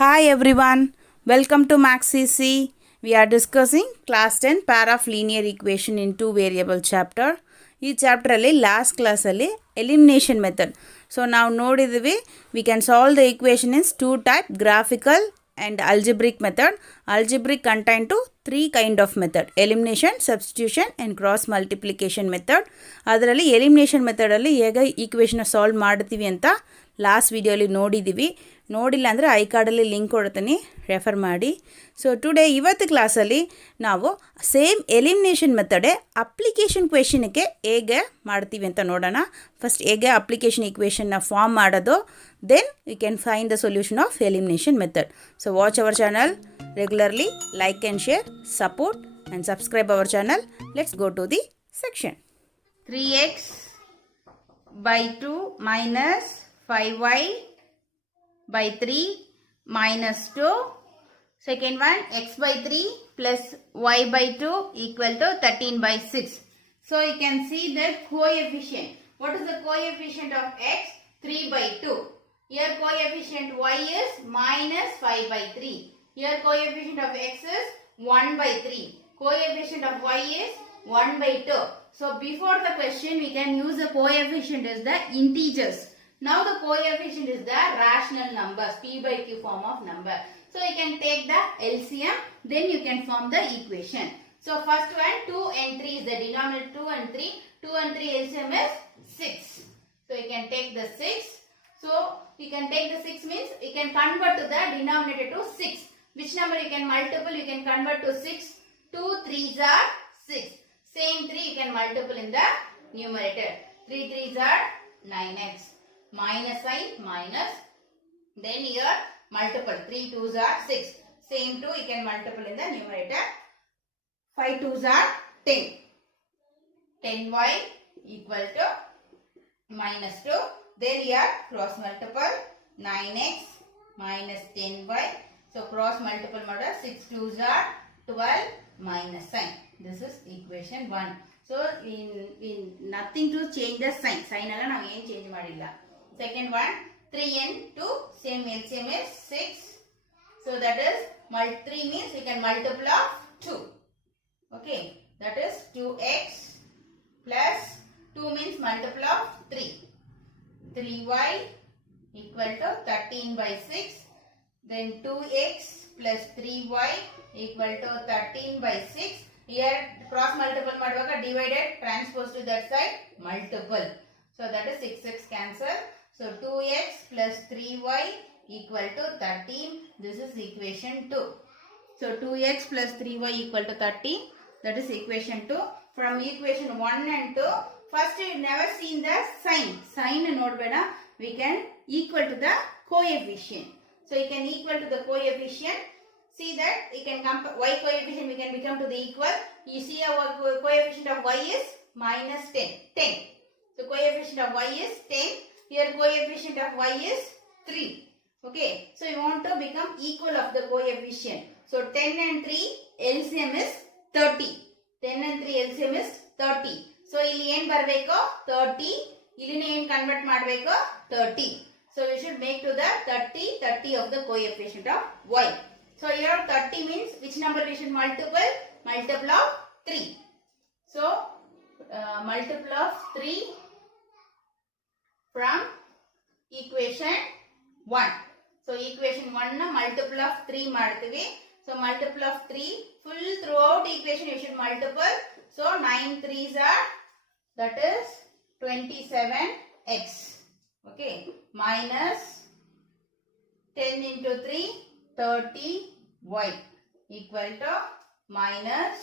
Hi everyone, welcome to Max CC. We are discussing class 10 pair of linear equation in two variable chapter. ಈ ಚಾಪ್ಟ್ರಲ್ಲಿ last ಕ್ಲಾಸಲ್ಲಿ elimination method. So ನಾವು ನೋಡಿದ್ವಿ we can solve the equation in two type, graphical and algebraic method. Algebraic contain two three kind of method: elimination, substitution and cross multiplication method. ಅದರಲ್ಲಿ elimination ಮೆಥಡಲ್ಲಿ ಹೇಗೆ ಈಕ್ವೇಷನ್ನ solve ಮಾಡ್ತೀವಿ ಅಂತ last ವಿಡಿಯೋಲಿ ನೋಡಿದ್ದೀವಿ. ನೋಡಿಲ್ಲ ಅಂದರೆ ಐ ಕಾರ್ಡಲ್ಲಿ ಲಿಂಕ್ ಕೊಡ್ತೀನಿ, ರೆಫರ್ ಮಾಡಿ. ಸೊ ಟುಡೇ ಇವತ್ತು ಕ್ಲಾಸಲ್ಲಿ ನಾವು ಸೇಮ್ ಎಲಿಮಿನೇಷನ್ ಮೆಥಡೇ ಅಪ್ಲಿಕೇಶನ್ ಕ್ವೆಶನ್ಗೆ ಹೇಗೆ ಮಾಡ್ತೀವಿ ಅಂತ ನೋಡೋಣ. ಫಸ್ಟ್ ಹೇಗೆ ಅಪ್ಲಿಕೇಶನ್ ಈಕ್ವೇಷನ್ನ ಫಾರ್ಮ್ ಮಾಡೋದು, then we can find the solution of elimination method. So watch our channel regularly, like and share, support and subscribe our channel. Let's go to the section. 3x by 2 minus 5y by 3 minus 2. Second one, x by 3 plus y by 2 equal to 13 by 6. So you can see the coefficient. What is the coefficient of x? 3 by 2. Here coefficient y is minus 5 by 3. Here coefficient of x is 1 by 3. Coefficient of y is 1 by 2. So before the question we can use the coefficient as the integers. Now the coefficient is the rational numbers, p by q form of number. So you can take the LCM, then you can form the equation. So first one, 2 and 3 is the denominator, 2 and 3. 2 and 3 LCM is 6. So you can take the 6. So you can take the 6 means you can convert to the denominator to 6. Which number you can multiple, you can convert to 6. 2 3s are 6. Same 3 you can multiple in the numerator. 3 3s are 9x. Minus sign, minus. Then here multiple. 3 2s are 6. Same 2 you can multiple in the numerator. 5 2s are 10. 10y equal to minus 2. Then here cross multiple. 9x minus 10y. So cross multiple model. 6 2s are 12 minus sign. This is equation 1. So in nothing to change the sign. Sign alla now ಏನು change ಮಾಡಿಲ್ಲ. Second one, 3 and 2, same LCM is 6. So that is 3 means you can multiply of 2. Okay, that is 2x plus 2 means multiply of 3. 3y equal to 13 by 6. Then 2x plus 3y equal to 13 by 6. Here cross multiple ಮಾಡುವಾಗ divided, transpose to that side, multiple. So that is 6x cancel. So 2x plus 3y equal to 13. This is equation 2. So 2x plus 3y equal to 13. That is equation 2. From equation 1 and 2, first you never seen the sign. Sign nodbeda. We can equal to the coefficient. So you can equal to the coefficient. See that you can compare y coefficient, we can become to the equal. You see our coefficient of y is minus 10. 10. So coefficient of y is 10. Here coefficient of y is 3. Okay. So you want to become equal of the coefficient. So 10 and 3 LCM is 30. 10 and 3 LCM is 30. So ಇಲ್ಲಿ ಏನು ಬರಬೇಕು? 30. ಇಲ್ಲಿ ಏನು convert ಮಾಡಬೇಕು? 30. So we should make to the 30 of the coefficient of y. So here 30 means which number we should multiple? Multiple of 3. So multiple of 3 from equation 1. So equation 1 multiple of 3 ಮಾಡ್ತೀವಿ. So multiple of 3 full throughout equation you should multiple. So 9 3s are, that is 27x. Okay, minus 10 into 3 30y equal to minus,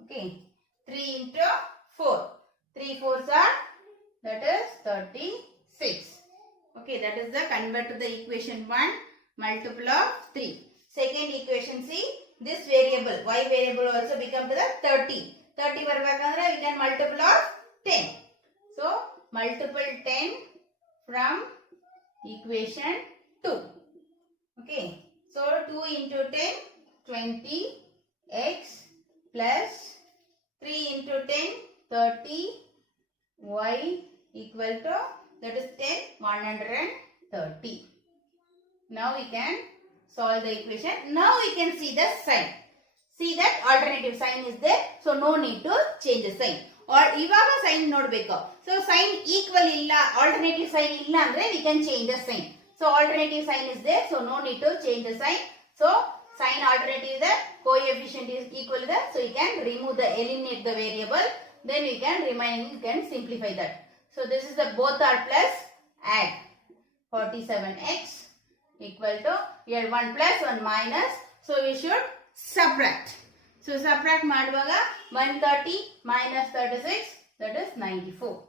okay, 3 into 4. 3 4s are, that is 36. Okay, that is the convert to the equation 1, multiple of 3. Second equation, see this variable y variable also become to the 30. 30 ಬರಬೇಕಂದ್ರೆ we can multiple of 10. So multiple 10 from equation 2. Okay, so 2 into 10 20x plus 3 into 10 30 y equal to, that is 10 130. Now we can Solve the equation. Now we can see the sign. See that alternative sign is there. So no need to change the sign. Or ivaga sign nodbeko. So sign equal illa, alternative sign illa andre we can change the sign. So alternative sign is there. So no need to change the sign. So sign alternative is there. Coefficient is equal there. So you can remove the, eliminate the variable. Then you can remaining, you can simplify that. So this is the both are plus, add 47x equal to, here 1 plus 1 minus. So we should subtract. So subtract ಮಾಡುವಾಗ 130 minus 36, that is 94.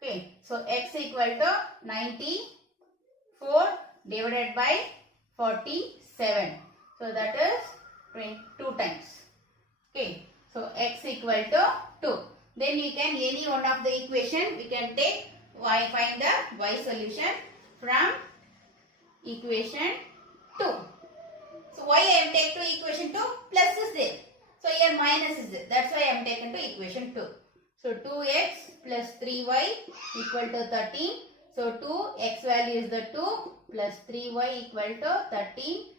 Okay, so x equal to 94 divided by 47. So that is 2 times. Okay, so x equal to 2. Then you can, any one of the equation we can take y, find the y solution from equation 2. So why I am taken to equation 2? Plus is there. So here minus is there. That's why I am taken to equation 2. So 2x plus 3y equal to 13. So 2x value is the 2 plus 3y equal to 13.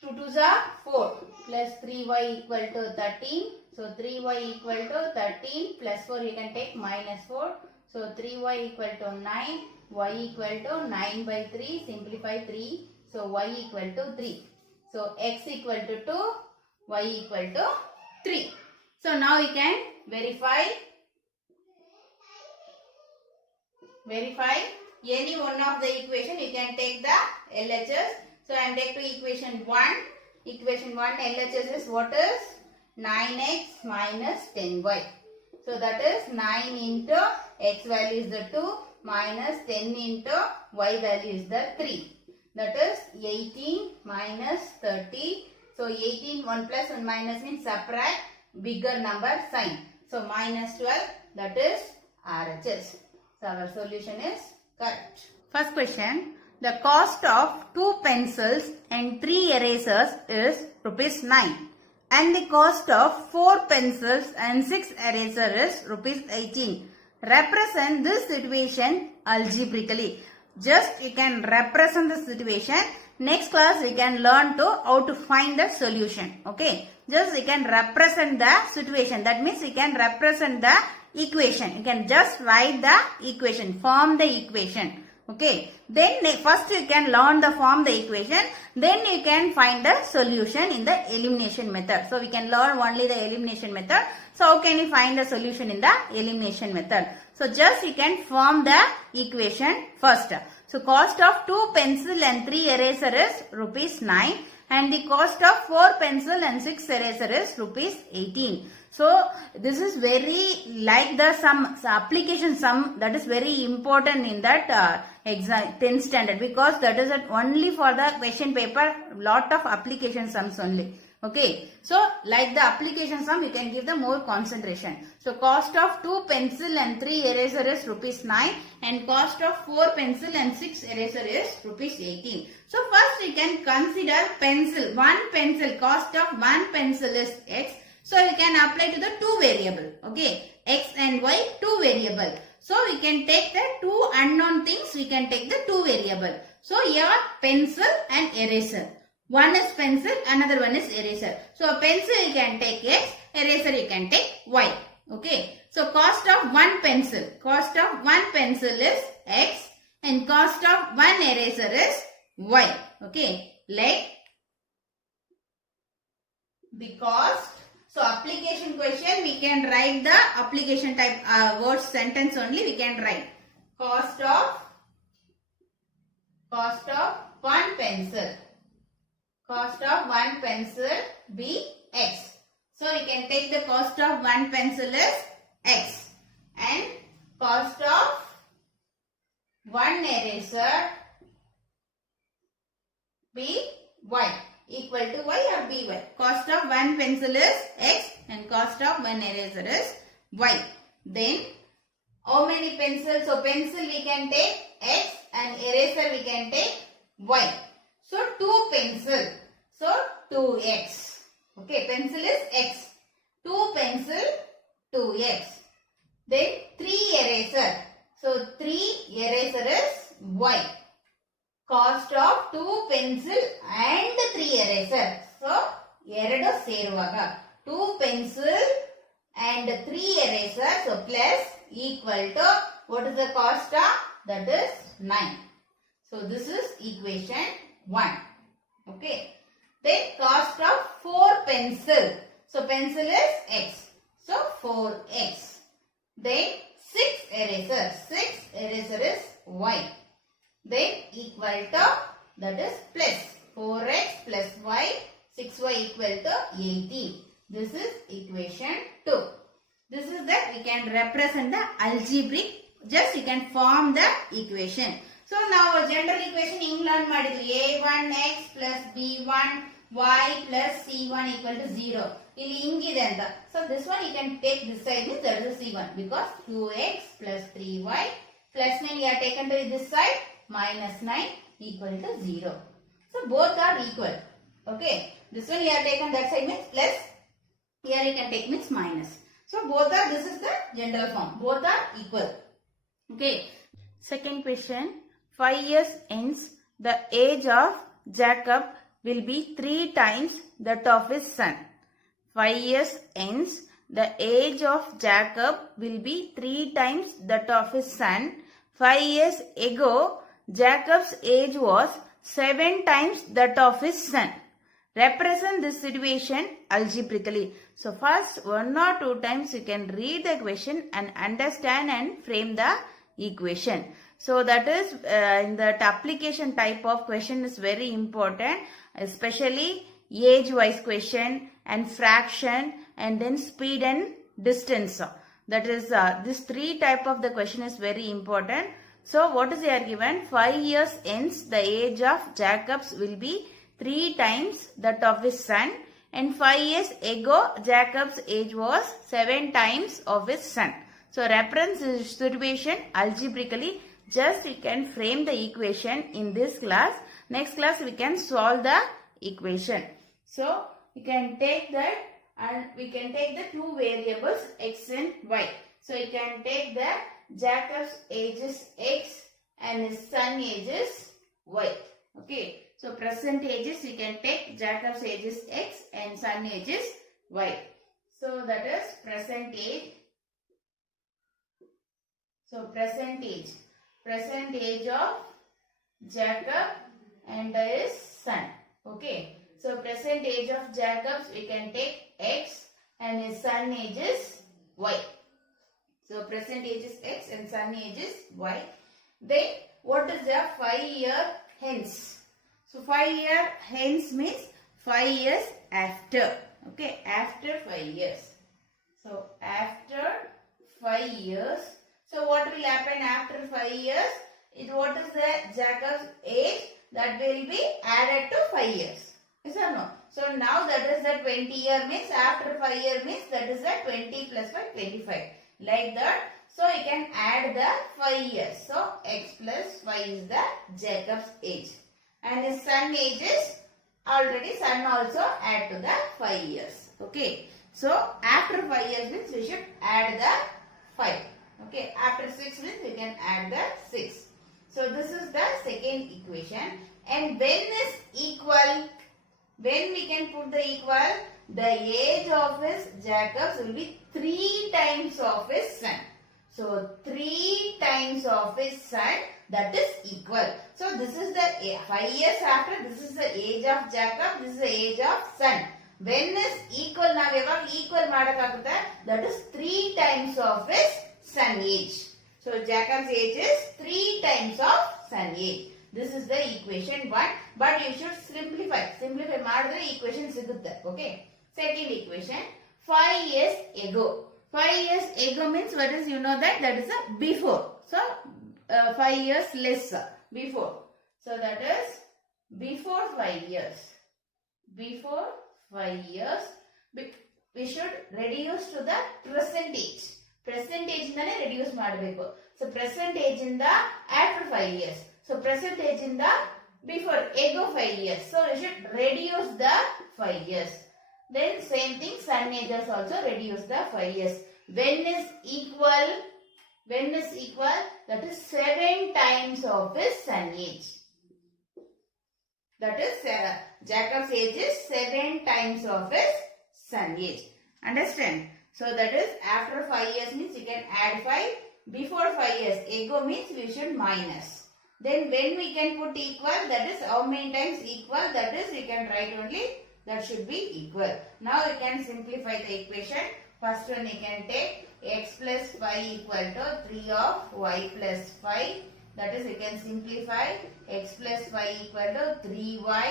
2 2s are 4 plus 3y equal to 13. So 3y equal to 13 plus 4 you can take minus 4. So 3y equal to 9. Y equal to 9 by 3. Simplify 3. So y equal to 3. So x equal to 2, y equal to 3. So now we can verify any one of the equation. You can take the LHS. So I am taking to equation 1. Equation 1 LHS is what is 9x minus 10y. So that is 9 into x value is the 2 minus 10 into y value is the 3. That is 18 minus 30. So 18, 1 plus 1 minus means subtract bigger number sign. So minus 12, that is RHS. So our solution is correct. First question. The cost of 2 pencils and 3 erasers is rupees 9. And the cost of 4 pencils and 6 erasers is rupees 18. Represent this situation algebraically. Just you can represent the situation. Next class you can learn to how to find the solution. Okay. Just you can represent the situation. That means you can represent the equation. You can just write the equation. Form the equation. Okay. Then first you can learn the form the equation. Then you can find the solution in the elimination method. So we can learn only the elimination method. So how can you find the solution in the elimination method? So just you can form the equation first. So cost of 2 pencil and 3 eraser is rupees 9 and the cost of 4 pencil and 6 eraser is rupees 18. So this is very like the sum, application sum, that is very important in that exam 10th standard, because that is only for the question paper, lot of application sums only. Okay, so like the application sum you can give the more concentration. So cost of 2 pencil and 3 eraser is rupees 9 and cost of 4 pencil and 6 eraser is rupees 18. So first you can consider pencil, one pencil, cost of one pencil is x. So you can apply to the 2 variable. Okay, x and y 2 variable. So we can take the 2 unknown things, we can take the 2 variable. So here pencil and eraser. One is pencil, another one is eraser. So a pencil you can take x, eraser you can take y. Okay. So cost of one pencil. Cost of one pencil is x and cost of one eraser is y. Okay. Let the cost. So application question we can write the application type words sentence only we can write. Cost of one pencil. Cost of one pencil be x. So we can take the cost of one pencil is x and cost of one eraser be y, equal to y or by. Cost of one pencil is x and cost of one eraser is y. Then how many pencils? So pencil we can take x and eraser we can take y. So 2 pencil. So 2x. Okay, pencil is x. 2 pencil 2x. Then 3 eraser. So 3 eraser is y. Cost of 2 pencil and 3 eraser. So ಎರಡು ಸೇರುವಾಗ 2 pencil and 3 eraser, so plus equal to what is the cost of, that is 9. So this is equation 1. Okay, then cost of 4 pencil, so pencil is x, so 4x. Then 6 eraser, 6 eraser is y, then equal to, that is plus 4x plus y, 6y equal to 18. This is equation 2. This is that we can represent the algebraic, just you can form the equation. So now general equation in learn madidru a1x plus b1 y plus c1 equal to 0. Illi ingide anta. So this one you can take this side, means that is c1, because 2x plus 3y plus 9 you have taken to this side, minus 9 equal to 0. So both are equal. Okay, this one you have taken that side, means plus, here you can take means minus. So both are, this is the general form, both are equal. Okay, second question. 5 years hence the age of Jacob will be 3 times that of his son. 5 years hence the age of Jacob will be 3 times that of his son. 5 years ago Jacob's age was 7 times that of his son. Represent this situation algebraically. So first 1 or 2 times you can read the question and understand and frame the equation. So that is in that application type of question is very important, especially age wise question and fraction and then speed and distance. That is this 3 type of the question is very important. So what is here given? 5 years hence the age of Jacob's will be 3 times that of his son, and 5 years ago Jacob's age was 7 times of his son. So reference this situation algebraically, just you can frame the equation in this class. Next class we can solve the equation. So we can take that and we can take the 2 variables x and y. So you can take the Jacob's age is x and his son age is y. Okay, so present ages you can take Jacob's age is x and son age is y. So that is present age. So present age of Jacob and his son. Okay, so present age of Jacob's we can take x and his son age is y. So present age is x and son age is y. Then what is the 5 year hence? So 5 year hence means 5 years after. Okay, after 5 years. So after 5 years. So what will happen after 5 years? What is the Jacob's age? That will be added to 5 years. Yes or no? So now that is the 20 year means after 5 year means that is the 20 plus 5, 25. Like that. So you can add the 5 years. So x plus 5 is the Jacob's age. And his son age is already son also add to the 5 years. Okay. So after 5 years means we should add the 5. Okay. After 6 means we can add the 6. So this is the second equation. And when is equal? When we can put the equal? The age of his Jacob's will be 3 times of his son. So 3 times of his son, that is equal. So this is the 5 years after, this is the age of Jacob, this is the age of son. When is equal? Now equal madakagutta, that is 3 times of his son age. So Jacob's age is 3 times of son age. This is the equation 1, but you should simplify. Simplify madidre equation sigutta. Okay. Second equation, 5 years ago. 5 years ago means what is, you know that is a before. So 5 years less before. So that is before 5 years. Before 5 years we should reduce to the present age. Present age indane reduce ಮಾಡಬೇಕು. So present age in the after 5 years. So present age in the before ago 5 years. So we should reduce the 5 years. Then same thing, son ages also reduce the 5 years. When is equal? When is equal? That is 7 times of his son age. That is Jacob's age is 7 times of his son age. Understand? So that is after 5 years means you can add 5. Before 5 years, ago means we should minus. Then when we can put equal, that is how many times equal, that is we can write only that should be equal. Now we can simplify the equation. First one you can take x plus 5 equal to 3 of y plus 5. That is you can simplify x plus 5 equal to 3y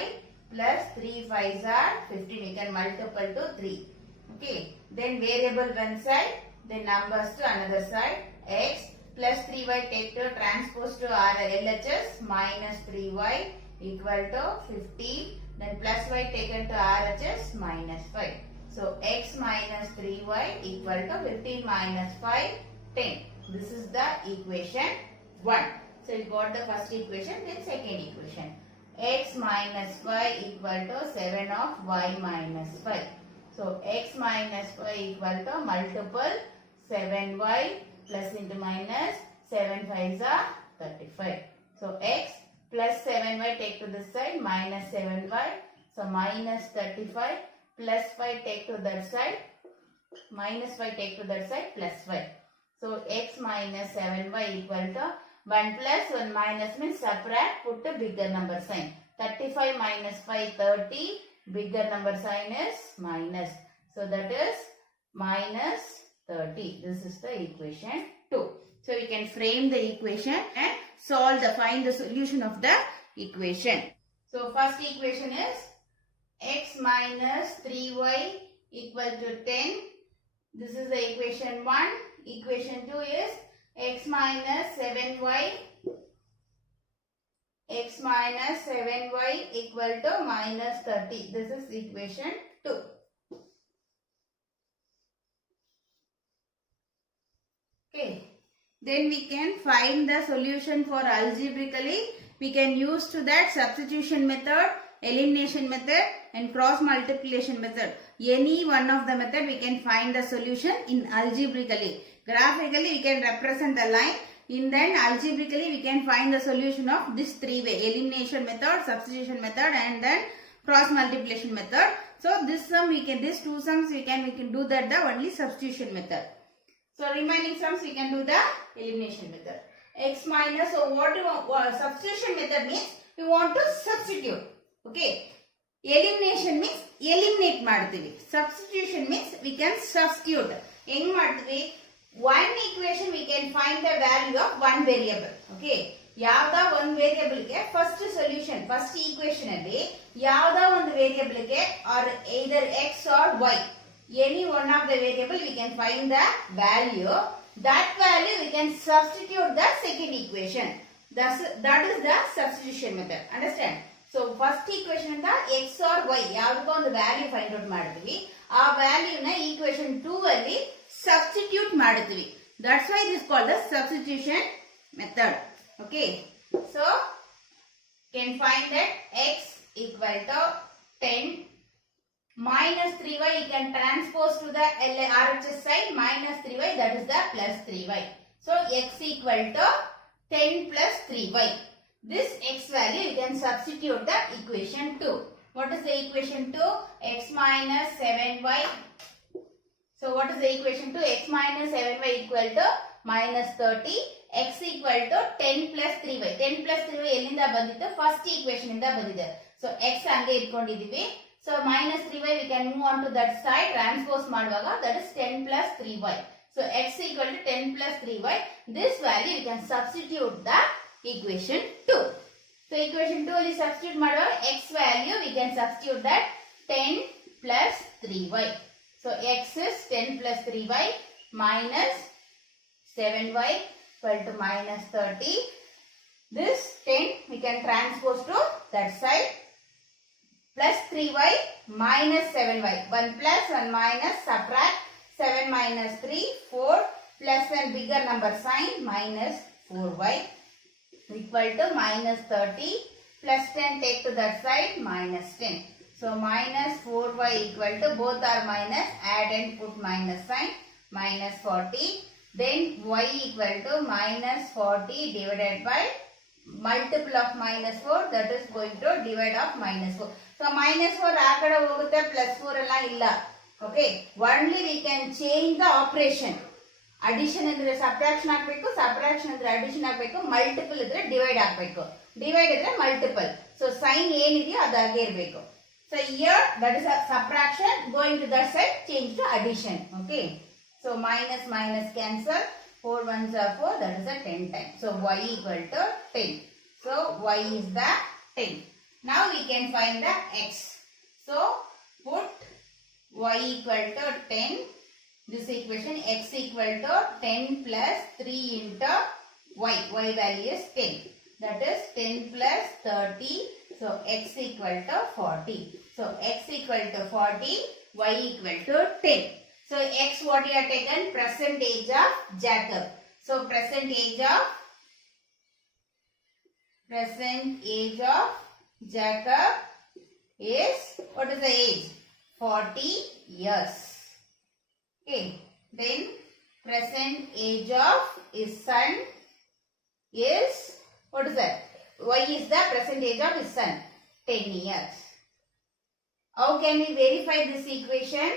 plus 3 5s are 15. You can multiply to 3. Okay. Then variable one side, then numbers to another side. X plus 3y take to transpose to LHS minus 3y equal to 15. Then plus y taken to RHS minus 5. So x minus 3y equal to 15 minus 5, 10. This is the equation 1. So you got the first equation, then second equation. X minus 5 equal to 7 of y minus 5. So x minus 5 equal to multiple 7y plus into minus 7 5s are 35. So x plus 7y take to this side minus 7y. So minus 35 plus 5 take to that side. Minus 5 take to that side plus 5. So x minus 7y equal to 1 plus 1 minus means subtract, put a bigger number sign. 35 minus 5 30. Bigger number sign is minus. So that is minus 30. This is the equation 2. So we can frame the equation and find the solution of the equation. So first equation is x minus 3y equal to 10. This is the equation 1. Equation 2 is x minus 7y equal to minus 30. This is equation 2. Okay. Then we can find the solution for algebraically. We can use to that substitution method, elimination method and cross multiplication method. Any one of the method we can find the solution in algebraically. Graphically we can represent the line. In then algebraically we can find the solution of this three way: elimination method, substitution method and then cross multiplication method. So this two sums we can do that the only substitution method. So remaining sums we can do the elimination method. X minus, so what substitution method means we want to substitute. Okay. Elimination means eliminate ಮಾಡ್ತೀವಿ. Substitution means we can substitute. ಹೆಂಗ್ ಮಾಡ್ತೀವಿ? One equation we can find the value of one variable. Okay. ಯಾವ್ದ ಒಂದು variable ಗೆ first solution, first equation ಅಲ್ಲಿ ಯಾವ್ದ ಒಂದು variable ಗೆ or either x or y, any one of the variable we can find the value. That value we can substitute the second equation. That is the substitution method. Understand? So first equation ಇಂದ x or y ಯಾವ್ದಕ್ಕೋ ಒಂದು value find out ಮಾಡ್ತೀವಿ. ಆ ವ್ಯಾಲ್ಯೂನ equation 2 ಅಲ್ಲಿ substitute ಮಾಡ್ತೀವಿ. That's why it is called the substitution method. Okay. So can find that x equal to 10 minus 3y, you can transpose to the RHS side, minus 3y, that is the plus 3y. So x equal to 10 plus 3y. This x value you can substitute the equation 2. What is the equation 2? X minus 7y. So what is the equation 2? X minus 7y equal to minus 30. X equal to 10 plus 3y. 10 plus 3y ಎಲ್ಲಿಂದ ಬಂದಿತ್ತು? First equation ಇಂದ ಬಂದಿದೆ. So x ಹಂಗೆ ಇಟ್ಕೊಂಡಿದೀವಿ. So minus 3y we can move on to that side. Transpose ಮಾಡುವಾಗ that is 10 plus 3y. So x equal to 10 plus 3y. This value you can substitute the equation 2. So equation 2 ಅಲ್ಲಿ substitute ಮಾಡುವಾಗ x value we can substitute that 10 plus 3y. So x is 10 plus 3y minus 7y equal to minus 30. This 10 we can transpose to that side. Plus 3y minus 7y. 1 plus 1 minus, subtract 7 minus 3, 4 plus one bigger number sign minus 4y equal to minus 30 plus 10 take to that side minus 10. So minus 4y equal to, both are minus, add and put minus sign, minus 40. Then y equal to minus 40 divided by multiple of minus 4, that is going to divide of minus 4. So minus 4 ಆ ಕಡೆ ಹೋಗುತ್ತೆ, plus 4 ಎಲ್ಲ ಇಲ್ಲ. Okay, only we can change the operation. Addition ಅಂದ್ರೆ subtraction ಆಗಬೇಕು, subtraction ಅಂದ್ರೆ addition ಆಗಬೇಕು, multiple ಇದ್ರೆ divide ಆಗಬೇಕು, divide ಇದ್ರೆ multiple. So sign ಏನಿದೆಯೋ ಅದು ಹಾಗೆ ಇರಬೇಕು. So here that is a subtraction, going to that side change to addition. Okay, so minus minus cancel, 4 ones are 4, that is a 10 times. So y equal to 10. So y is the 10. Now we can find the x. So put y equal to 10. This equation x equal to 10 plus 3 into y. Y value is 10. That is 10 plus 30. So x equal to 40. So x equal to 40, y equal to 10. So x what you have taken? Present age of Jacob. So present age of Jacob is, what is the age? 40 years. Okay. Then present age of his son is, what is that? Y is the present age of his son? 10 years. How can we verify this equation?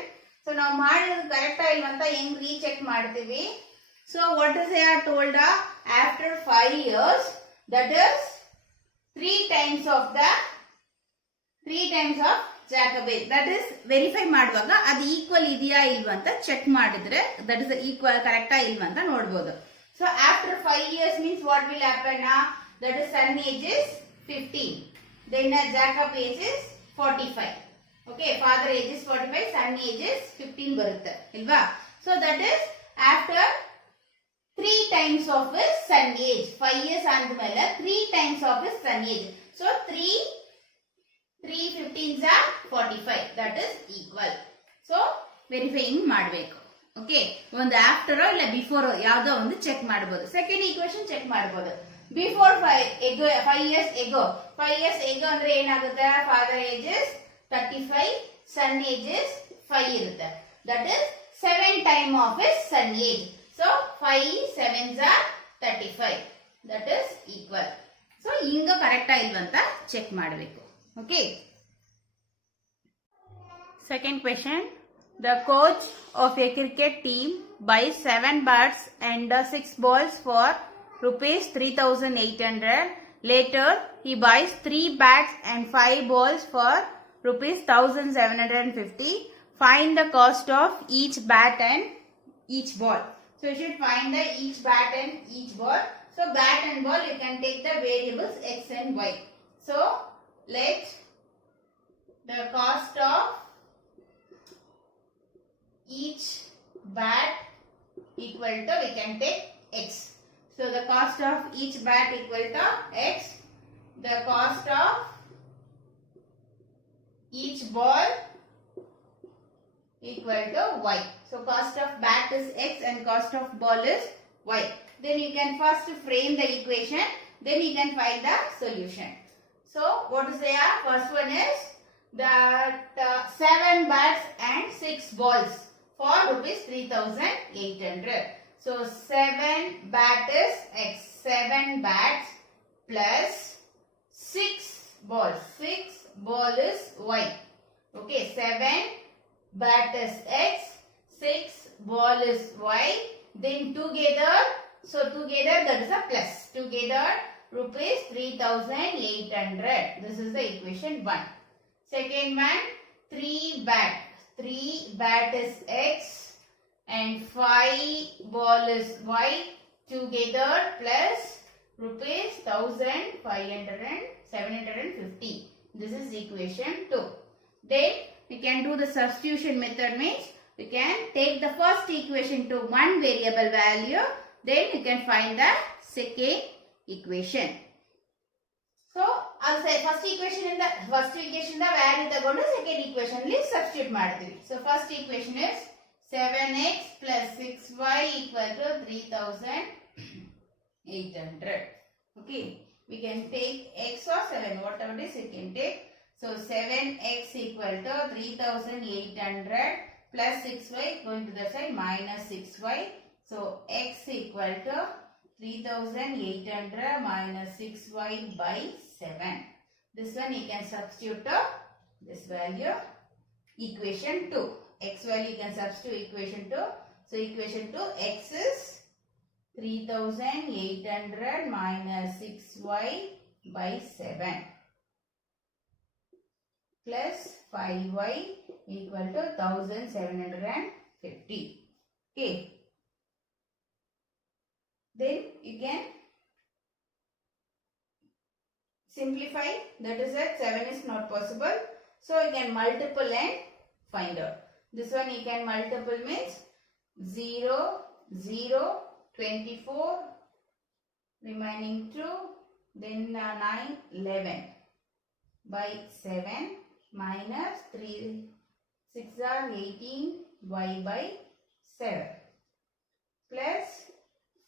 So ನಾವು ಮಾಡಿರೋದು ಕರೆಕ್ಟಾ ಇಲ್ವಾ ಅಂತ ಹೆಂಗ್ recheck ಮಾಡ್ತೀವಿ? So what is they are told? After 5 years, that is 3 times of Jacob age. That is verify ಮಾಡುವಾಗ ಅದು equal ಇದೆಯಾ ಇಲ್ವಾ ಅಂತ ಚೆಕ್ ಮಾಡಿದ್ರೆ that is equal ಕರೆಕ್ಟಾ ಇಲ್ವಾ ಅಂತ ನೋಡಬಹುದು. So after 5 years means what will happen? That is son age is 15. Then Jacob age is 45. Okay, father age is 45, son age is 15 ಬರುತ್ತೆ ಇಲ್ವಾ? So that is after 3 times of his son age. 5 years ಆದ್ಮೇಲೆ 3 times of his son age. So 3 15s are 45. That is equal. So verifying ಮಾಡಬೇಕು. Okay, ಒಂದು after ಇಲ್ಲ before ಯಾವುದೋ ಒಂದು check ಮಾಡಬಹುದು. Second equation check ಮಾಡಬಹುದು. Before 5 years ago ಅಂದ್ರೆ ಏನಾಗುತ್ತೆ? Father age is 35, son age is 5 ಇರುತ್ತೆ. That is 7 time of his son age. So 5 7s are 35. That is equal. So ಹಿಂಗ ಕರೆಕ್ಟಾ ಇಲ್ವಾ ಅಂತ ಚೆಕ್ ಮಾಡಬೇಕು. Okay. Second question. The coach of a cricket team buys 7 bats and 6 balls for rupees 3,800. Later, he buys 3 bats and 5 balls for rupees 1,750. Find the cost of each bat and each ball. So you should find the each bat and each ball. So bat and ball you can take the variables x and y. So let the cost of each bat equal to, we can take x. So the cost of each bat equal to x. The cost of each ball equal to y. So cost of bat is x and cost of ball is y. Then you can first frame the equation, then you can find the solution. So what is there? First one is that 7 bats and 6 balls for rupees 3,800. So 7 bat is x, 7 bats plus 6 balls. 6 ball is y. Okay, 7 bat is x, 6 ball is y. Then together, so together that is a plus. Together rupees 3,800. This is the equation 1. Second one, 3 bat. 3 bat is x and 5 ball is y. Together plus rupees 1,750. This is equation 2. Then we can do the substitution method, means we can take the first equation to one variable value, then you can find the second equation. So I'll say first equation the value ತಗೊಂಡು second equation ಅಲ್ಲಿ substitute ಮಾಡ್ತೀವಿ. So first equation is 7x plus 6y equal to 3,800. Okay, we can take x or 7, whatever it is you can take. So 7x equal to 3,800 plus 6y, going to the side minus 6y. So x equal to 3800 minus 6y by 7. This one you can substitute this value. Equation 2. X value you can substitute equation 2. So equation 2, x is 3800 minus 6y by 7 plus 5y equal to 1750. Okay. Then you can simplify. That is that 7 is not possible. So you can multiple and find out. This one you can multiple means 0, 0, 24, remaining 2, then 9, 11 by 7 minus 3, 6 are 18, y by 7 plus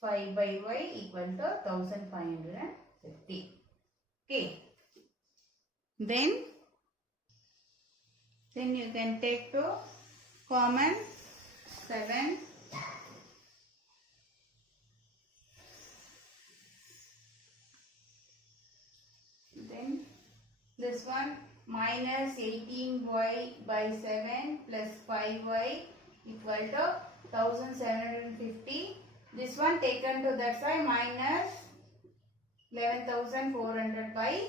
5 by y equal to 1550. Okay. Then you can take to common 7. Then this one minus 18y by 7 plus 5y equal to 1750. This one taken to that side minus 11,400 by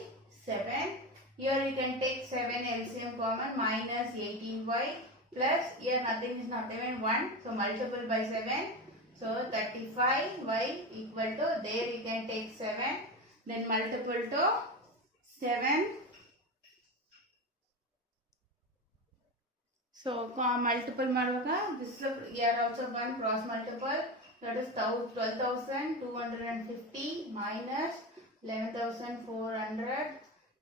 7. Here you can take 7 LCM common minus 18y plus here nothing is not even 1. So multiple by 7. So 35y equal to there you can take 7. Then multiple to 7. So multiple maruga. This is here also one cross multiple. That is 12,250 minus 11,400.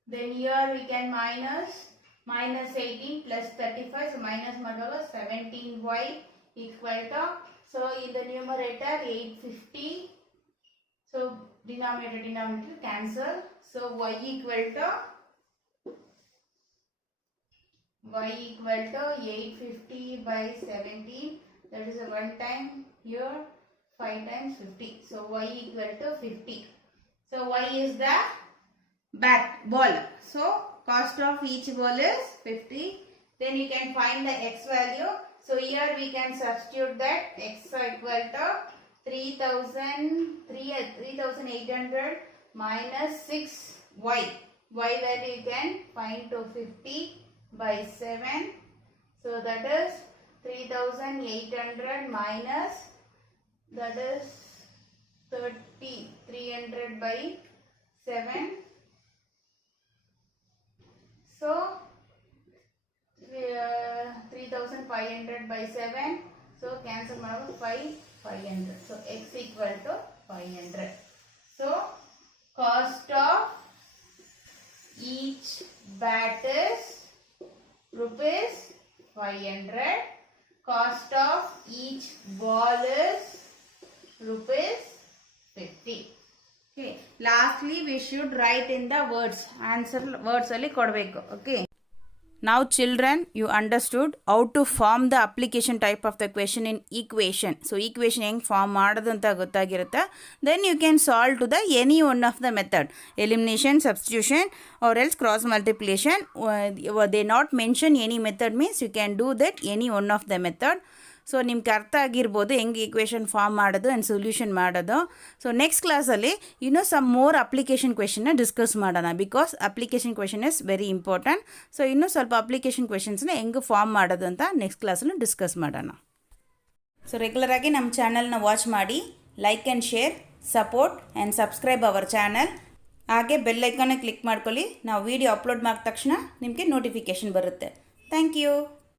Then here we can minus 18 plus 35. So minus 17y equal to. So in the numerator 850. So denominator cancel. So y equal to 850 by 17. That is a 1 time here. 5 times 50. So y equal to 50. So y is the bat ball. So cost of each ball is 50. Then you can find the x value. So here we can substitute that x equal to 3,800 minus 6y. Y value you can find to 50 by 7. So that is 3,800 minus that is 300 by 7. So 3,500 by 7. So cancel 500. So x equal to 500. So cost of each bat is rupees 500. Cost of each ball is rupees 50. Okay. Lastly, we should write in the words. Answer words only kodbeku. Okay. Now children, you understood how to form the application type of the question in equation. So equation heng form madadu anta gottagirutte. Then you can solve to the any one of the method. Elimination, substitution or else cross multiplication. They not mention any method means you can do that any one of the method. So ನಿಮ್ಗೆ ಅರ್ಥ ಆಗಿರ್ಬೋದು ಹೆಂಗೆ equation form ಮಾಡೋದು and solution ಮಾಡೋದು. So next ಕ್ಲಾಸಲ್ಲಿ some more application ಕ್ವೆಶನ್ನ discuss ಮಾಡೋಣ, because application question is very important. So ಇನ್ನೂ ಸ್ವಲ್ಪ ಅಪ್ಲಿಕೇಶನ್ ಕ್ವೆಶನ್ಸ್ನ ಹೆಂಗೆ ಫಾರ್ಮ್ ಮಾಡೋದು ಅಂತ ನೆಕ್ಸ್ಟ್ ಕ್ಲಾಸಲ್ಲಿ ಡಿಸ್ಕಸ್ ಮಾಡೋಣ. ಸೊ ರೆಗ್ಯುಲರಾಗಿ ನಮ್ಮ ಚಾನಲ್ನ ವಾಚ್ ಮಾಡಿ, like and share, support and subscribe our channel. ಹಾಗೆ ಬೆಲ್ ಐಕಾನ್ನ ಕ್ಲಿಕ್ ಮಾಡ್ಕೊಳ್ಳಿ. ನಾವು ವಿಡಿಯೋ ಅಪ್ಲೋಡ್ ಮಾಡಿದ ತಕ್ಷಣ ನಿಮಗೆ ನೋಟಿಫಿಕೇಷನ್ ಬರುತ್ತೆ. Thank you.